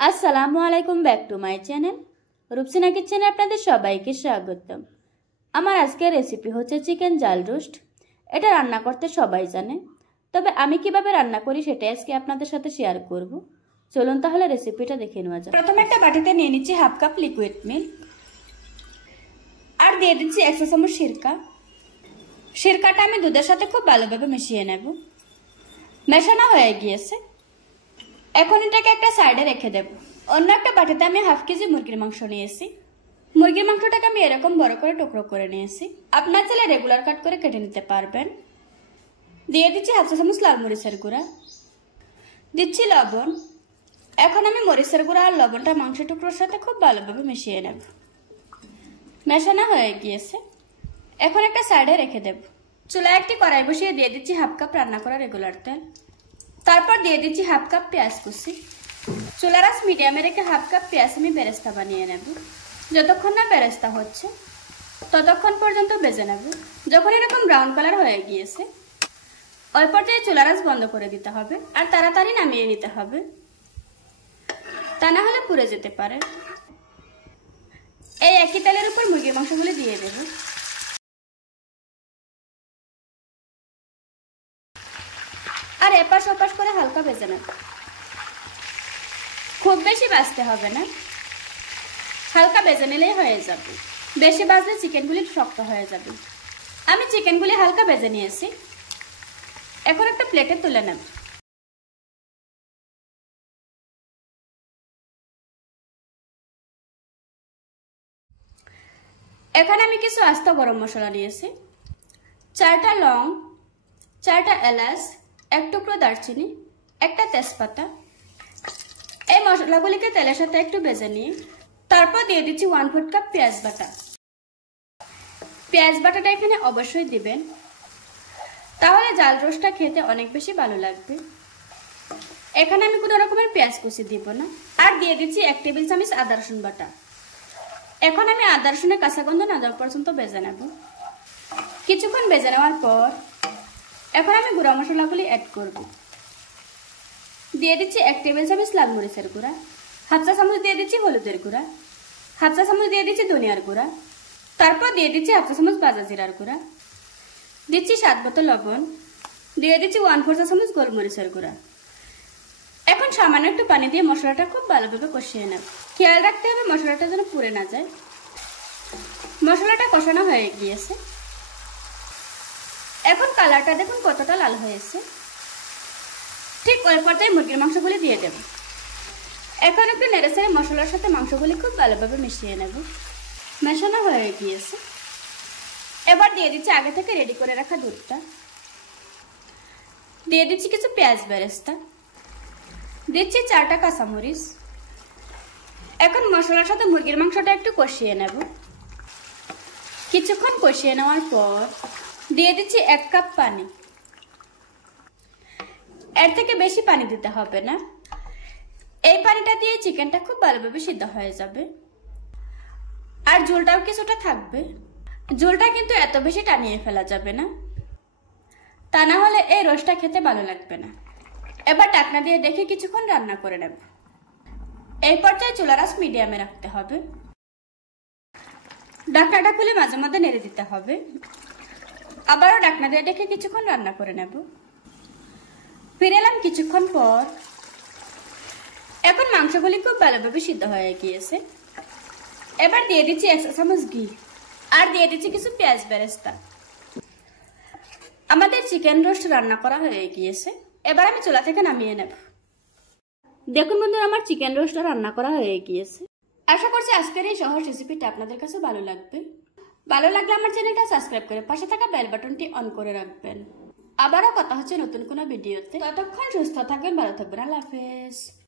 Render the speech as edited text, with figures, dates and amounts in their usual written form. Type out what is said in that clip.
আসসালামু আলাইকুম, back to my channel Rupsina কিচেনে আপনাদের সবাইকে স্বাগতম। আমার আজকের রেসিপি হচ্ছে চিকেন জাল রোস্ট। এটা রান্না করতে সবাই জানে, তবে আমি কিভাবে রান্না করি সেটা আজকে আপনাদের সাথে শেয়ার করব। চলুন তাহলে রেসিপিটা দেখে নেওয়া যাক। প্রথমে একটা বাটিতে নিয়ে নিচ্ছি হাফ কাপ লিকুইড মিল্ক, আর দিয়ে দিচ্ছি 1 চা চামচ সিরকা। সিরকাটা আমি দুধের সাথে খুব ভালোভাবে মিশিয়ে নেব। মেশানো হয়ে গিয়েছে, এখন এটাকে একটা সাইডে রেখে দেব। অন্য একটা বাটিতে আমি হাফ কেজি মুরগির মাংস নিয়েছি। মুরগির মাংসটাকে আমি এরকম বড় করে টুকরো করে নিয়েছি। আপনার চাইলে রেগুলার কাট করে কেটে নিতে পারবেন। দিয়ে দিচ্ছি হাফ চা চামচ লাল মরিচের গুঁড়া, দিচ্ছি লবণ। এখন আমি মরিচের গুঁড়া আর লবণটা মাংসের টুকরোর সাথে খুব ভালোভাবে মিশিয়ে নেব। মেশানো হয়ে গিয়েছে, এখন একটা সাইডে রেখে দেব। চুলায় একটি কড়াই বসিয়ে দিয়ে দিচ্ছি হাফ কাপ রান্না করা রেগুলার তেল। তারপর দিয়ে দিচ্ছি হাফ কাপ পেঁয়াজ কুচি। চুলার আঁচ মিডিয়ামে রেখে হাফ কাপ পেঁয়াজ আমি বেরেস্তা বানিয়ে নেব। যতক্ষণ না বেরেস্তা হচ্ছে ততক্ষণ পর্যন্ত ভেজে নেব। যখন এরকম ব্রাউন কালার হয়ে গিয়েছে ওই পর্যায়ে চুলার আঁচ বন্ধ করে দিতে হবে আর তাড়াতাড়ি নামিয়ে নিতে হবে, তা না হলে পুড়ে যেতে পারে। এই একই তেলের উপর মুরগির মাংসগুলি দিয়ে দেব। আর এপাশ ওপাশ করে হালকা ভেজে নেব। খুব বেশি ভাজতে হবে না, হালকা ভেজে নিলেই হয়ে যাবে। বেশি ভাজলে চিকেনগুলি শক্ত হয়ে যাবে। আমি চিকেনগুলি হালকা ভেজে নিয়েছি, এখন একটা প্লেটে তুলে নেব। এখানে আমি কিছু আস্ত গরম মশলা নিয়েছি, 4টা লং, 4টা এলাচ, 1 টুকরো দারচিনি, একটা তেজপাতা। এই মশলাগুলিকে তেলের সাথে একটু ভেজে নিয়ে তারপর দিয়ে দিচ্ছি 1/4 কাপ পেঁয়াজ বাটা। পেঁয়াজ বাটাটা এখানে অবশ্যই দিবেন, তাহলে জাল রোস্টটা খেতে অনেক বেশি ভালো লাগবে। এখানে আমি কোনো রকমের পেঁয়াজ কুচি দিব না। আর দিয়ে দিচ্ছি 1 টেবিল চামচ আদা রসুন বাটা। এখন আমি আদা রসুনের কাঁচা গন্ধ না যাওয়া পর্যন্ত ভেজে নেব। কিছুক্ষণ ভেজে নেওয়ার পর এখন আমি গুঁড়া মশলাগুলি অ্যাড করব। দিয়ে দিচ্ছি 1 টেবিল চামচ লাল মরিচের গুঁড়া, হাফ চা চামচ দিয়ে দিচ্ছি হলুদের গুঁড়া, হাফ চা চামচ দিয়ে দিচ্ছি ধনিয়ার গুঁড়া, তারপর দিয়ে দিচ্ছি হাফ চা চামচ ভাজা জিরার গুঁড়া, দিচ্ছি স্বাদ মতো লবণ, দিয়ে দিচ্ছি 1/4 চা চামচ গোলমরিচের গুঁড়া। এখন সামান্য একটু পানি দিয়ে মশলাটা খুব ভালোভাবে কষিয়ে নেব। খেয়াল রাখতে হবে মশলাটা যেন পুড়ে না যায়। মশলাটা কষানো হয়ে গিয়েছে, এখন কালারটা দেখুন কতটা লাল হয়েছে। ঠিক ওই পর্যায়ে মুরগির মাংসগুলি দিয়ে দেব। এখন একটু নেড়েচেড়ে মশলার সাথে মাংসগুলি খুব ভালোভাবে মিশিয়ে নেব। মেশানো হয়ে গিয়েছে, এবার দিয়ে দিচ্ছি আগে থেকে রেডি করে রাখা দুধটা। দিয়ে দিচ্ছি কিছু পেঁয়াজ বেরেস্তা, দিচ্ছি 4টা কাঁচামরিচ। এখন মশলার সাথে মুরগির মাংসটা একটু কষিয়ে নেব। কিছুক্ষণ কষিয়ে নেওয়ার পর দিয়ে দিচ্ছি 1 কাপ পানি। এর থেকে বেশি পানি দিতে হবে না। এই পানিটা দিয়ে চিকেনটা খুব ভালোভাবে সিদ্ধ হয়ে যাবে। আর ঝোলটাও কিছুটা থাকবে। ঝোলটা কিন্তু এত বেশি টানিয়ে ফেলা যাবে না, তা না হলে এই রোস্টটা খেতে ভালো লাগবে না। এবার ঢাকনা দিয়ে দেখে কিছুক্ষণ রান্না করে নেব। এই পর্যায়ে চুলার আঁচ মিডিয়ামে রাখতে হবে। ঢাকনাটা খুলে মাঝে মাঝে নেড়ে দিতে হবে। আবারও ঢাকনা দিয়ে দেখে কিছুক্ষণ রান্না করে নেব। ফিরে এলাম কিছুক্ষণ পর। এখন মাংসগুলি খুব ভালোভাবে সিদ্ধ হয়ে গিয়েছে। এবার দিয়ে দিচ্ছি 1 চা চামচ ঘি, আর দিয়ে দিচ্ছি কিছু পেঁয়াজ বেরেস্তা। আমাদের চিকেন রোস্ট রান্না করা হয়ে গিয়েছে। এবার আমি চুলা থেকে নামিয়ে নেব। দেখুন বন্ধুরা, আমার চিকেন রোস্টটা রান্না করা হয়ে গিয়েছে। আশা করছি আজকের এই সহজ রেসিপিটা আপনাদের কাছে ভালো লাগবে। ভালো লাগলে আমার চ্যানেলটা সাবস্ক্রাইব করে পাশে থাকা বেল বাটনটি অন করে রাখবেন। আবারও কথা হচ্ছে নতুন কোনো ভিডিওতে। ততক্ষণ সুস্থ থাকবেন, ভালো থাকবেন। আল্লাহ হাফেজ।